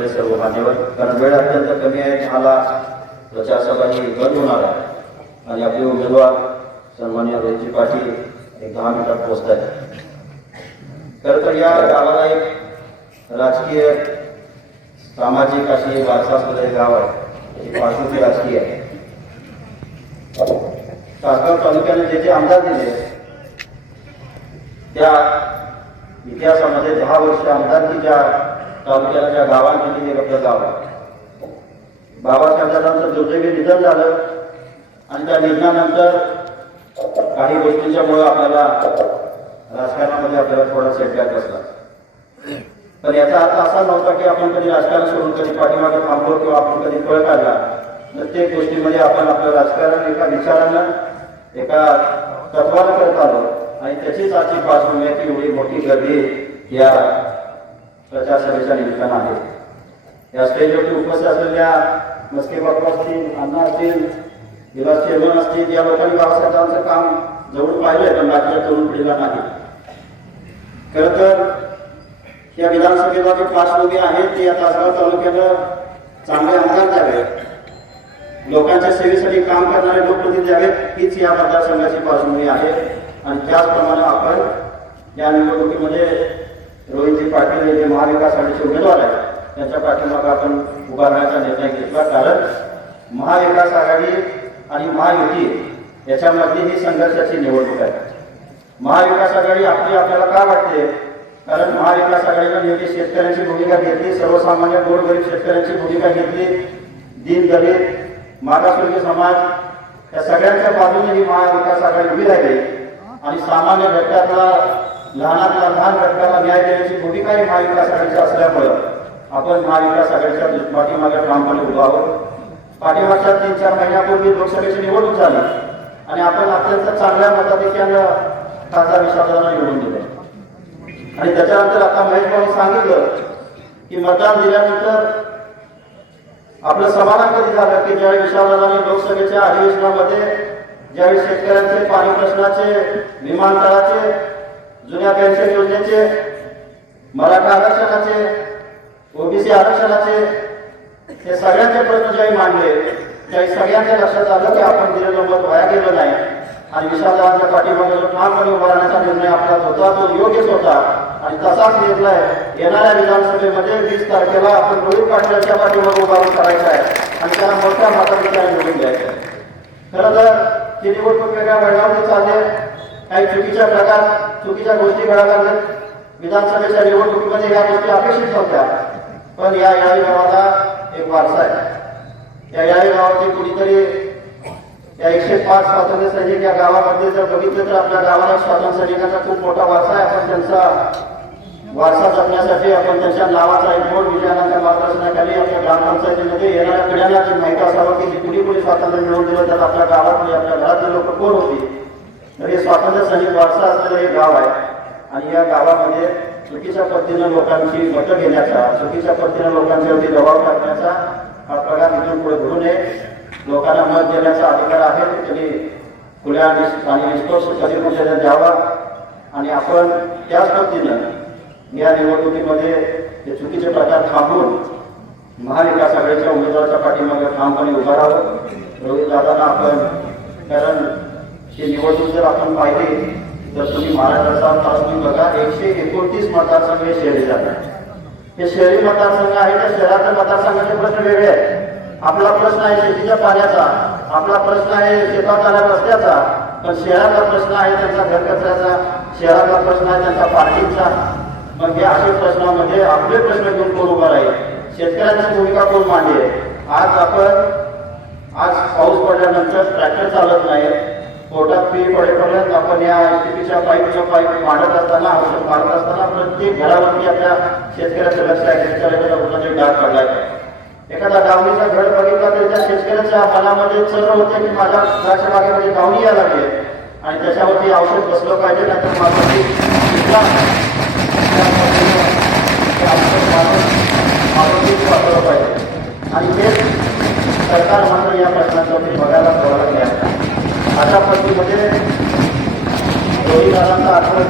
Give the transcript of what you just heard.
आपले सर्व मान्यवर. कारण वेळ अत्यंत कमी आहे मला प्रचार सभा ही बंद होणार आहे. आणि आपले उमेदवार सन्मान्य रोहितजी पाटील एक दहा मिनिटात पोहोचत आहेत खरं तर या गावाला एक राजकीय सामाजिक अशी वारसा असलेलं गाव आहे. पार्श्वती राजकीय आहे. तासगाव तालुक्याने जे जे आमदार दिले त्या इतिहासामध्ये दहा वर्ष आमदारकीच्या तालुक्याच्या तालुक्याला ज्या गावांनी दिली आपलं गाव आहे. बाबासाहेब दादांचं दुर्दैवी निधन झालं आणि त्या निधनानंतर काही गोष्टींच्यामुळं आपल्याला राजकारणामध्ये आपल्याला थोडा सेटबॅक असला पण याचा अर्थ असा नव्हता की आपण कधी राजकारण सोडून कधी पाठीमागे थांबलो किंवा आपण कधी पळ काढला. प्रत्येक गोष्टीमध्ये आपण आपलं राजकारण एका विचारानं एका तत्वानं करत आलो. आणि त्याचीच आजची पार्श्वभूमी की एवढी मोठी गर्दी या प्रचार सभेच्या निमित्तानं. आहे या स्टेजवरती उपस्थित असलेल्या मस्के बापू असतील अण्णा असतील विलास चेअरमन असतील या लोकांनी बाबासाहेबांचं काम जवळून पाहिलंय पण बाकीच्या तरुण पिढीला नाही. खरं तर या विधानसभेला जी पार्श्वभूमी आहे ती या तासगाव तालुक्यानं चांगले आमदार द्यावेत लोकांच्या सेवेसाठी काम करणारे लोकप्रतिनिधी द्यावेत हीच या मतदारसंघाची पार्श्वभूमी आहे. आणि त्याचप्रमाणे आपण या निवडणुकीमध्ये रोहितजी पाटील हे जे महाविकास आघाडीचे उमेदवार आहेत त्यांच्या पाठीमागे आपण उभा राहण्याचा निर्णय घेतला. कारण महाविकास आघाडी आणि महायुती याच्यामध्ये ही संघर्षाची निवडणूक आहे. महाविकास आघाडी आपली आपल्याला का वाटते? कारण महाविकास आघाडीनं नेहमी शेतकऱ्यांची भूमिका घेतली सर्वसामान्य गोरगरीब शेतकऱ्यांची भूमिका घेतली. दीन दलित मागासवर्गीय समाज या सगळ्यांच्या बाजूने ही महाविकास आघाडी उभी राहिली. आणि सामान्य घटकातला लहानातल्या लहान घटकाला न्याय देण्याची भूमिका ही महाविकास आघाडीची असल्यामुळं आपण महाविकास आघाडीच्या पाठीमागे ठामपणे उभा आहोत. पाठीमागच्या तीन चार महिन्यापूर्वी लोकसभेची निवडणूक झाली आणि आपण अत्यंत चांगल्या मताधिक्यानं खासदार विशाखदाना निवडून दिलं. आणि त्याच्यानंतर आता महेश भाऊ सांगितलं की मतदान दिल्यानंतर आपलं समाधान कधी झालं की ज्यावेळी विशालदादांनी लोकसभेच्या अधिवेशनामध्ये ज्यावेळी शेतकऱ्यांचे पाणी प्रश्नाचे विमानतळाचे जुन्या पेन्शन योजनेचे मराठा आरक्षणाचे ओबीसी आरक्षणाचे हे सगळ्यांचे प्रश्न ज्यावेळी मांडले. त्यावेळी सगळ्यांच्या लक्षात आलं की आपण दिलेलं मत वाया गेलं नाही. आणि विशालदादांच्या पाठीमागे जो ठामपणे उभा राहण्याचा निर्णय आपला होता तो योग्यच होता. आणि तसाच निर्णय येणाऱ्या विधानसभेमध्ये वीस तारखेला आपण रोहित पाटलांच्या पाठीमागे उभारून करायचा आहे. आणि त्याला मोठ्या मताधिकार निवडून द्यायचं आहे. खरं तर ही निवडणूक वेगळ्या वळणावरती चालले काही चुकीच्या प्रकार चुकीच्या गोष्टी घडायला लागल्या विधानसभेच्या निवडणुकीमध्ये या गोष्टी अपेक्षित होत्या पण या याळी गावाला एक वारसा आहे. या याळी गावाची कुणीतरी या एकशे पाच स्वातंत्र्य सैनिक या गावामध्ये जर बघितलं तर आपल्या गावाला स्वातंत्र्य सैनिकांचा खूप मोठा वारसा आहे. आपण त्यांचा वारसा जपण्यासाठी आपण त्यांच्या नावाचा एक बोर्ड विजयानंतर मार्गदर्शनाखाली आपल्या ग्रामपंचायतीमध्ये येणाऱ्या पिढ्यांना जे माहिती असावं की कुणी कुणी स्वातंत्र्य मिळवून दिलं तर आपल्या गावातली आपल्या घरातली लोक कोण होती? तर हे स्वातंत्र्य सैनिक वारसा असलेलं हे गाव आहे. आणि या गावामध्ये चुकीच्या पद्धतीनं लोकांची मतं घेण्याचा चुकीच्या पद्धतीनं लोकांच्यावरती दबाव टाकण्याचा हा प्रकार इथून पुढे घडू नये. लोकांना मत देण्याचा अधिकार आहे. त्यांनी खुल्या आणि निष्पक्ष पद्धतीने द्यावा. आणि आपण त्याच पद्धतीनं या निवडणुकीमध्ये हे चुकीचे प्रकार थांबवून महाविकास आघाडीच्या उमेदवाराच्या पाठीमागे ठामपणे उभा राहावं. रोहित दादांना आपण कारण ही निवडणूक जर आपण पाहिली तर तुम्ही महाराष्ट्राचा तुम्ही बघा एकशे एकोणतीस मतदारसंघ हे शहरी झाले हे शहरी मतदारसंघ आहे त्या शहराच्या मतदारसंघाचे प्रश्न वेगळे आहेत. आपला प्रश्न आहे शेतीच्या पाण्याचा आपला प्रश्न आहे शेतात जाणाऱ्या रस्त्याचा पण शहराचा प्रश्न आहे त्यांचा घर कचऱ्याचा शहराचा प्रश्न आहे त्यांचा पार्किंगचा. मग हे अशा प्रश्नामध्ये आपले प्रश्न घेऊन कोण उभा राहील? शेतकऱ्यांची भूमिका कोण मांडली? आहे आज आपण आज पाऊस पडल्यानंतर ट्रॅक्टर चालत नाही पोटात पी पडेपर्यंत आपण या एसटीपीच्या पाईपच्या पाईप मांडत असताना औषध मारत असताना प्रत्येक घरावरती आपल्या शेतकऱ्याचं लक्ष आहे. शेतकऱ्याच्या कुणाचे डाग पडलाय एखादा गावणीचा घर बघितला तर त्या शेतकऱ्याच्या मनामध्ये चर्व होते की माझ्या द्राक्ष बागेमध्ये गावणी यायला लागली आणि त्याच्यावरती औषध बसलं पाहिजे नाहीतर माझं वापरलं नाही. पाहिजे. आणि तेच सरकार मात्र या प्रश्नाचं बघायला बोलायला लागले अशा पद्धतीमध्ये दोन्ही दादांचा आठवडा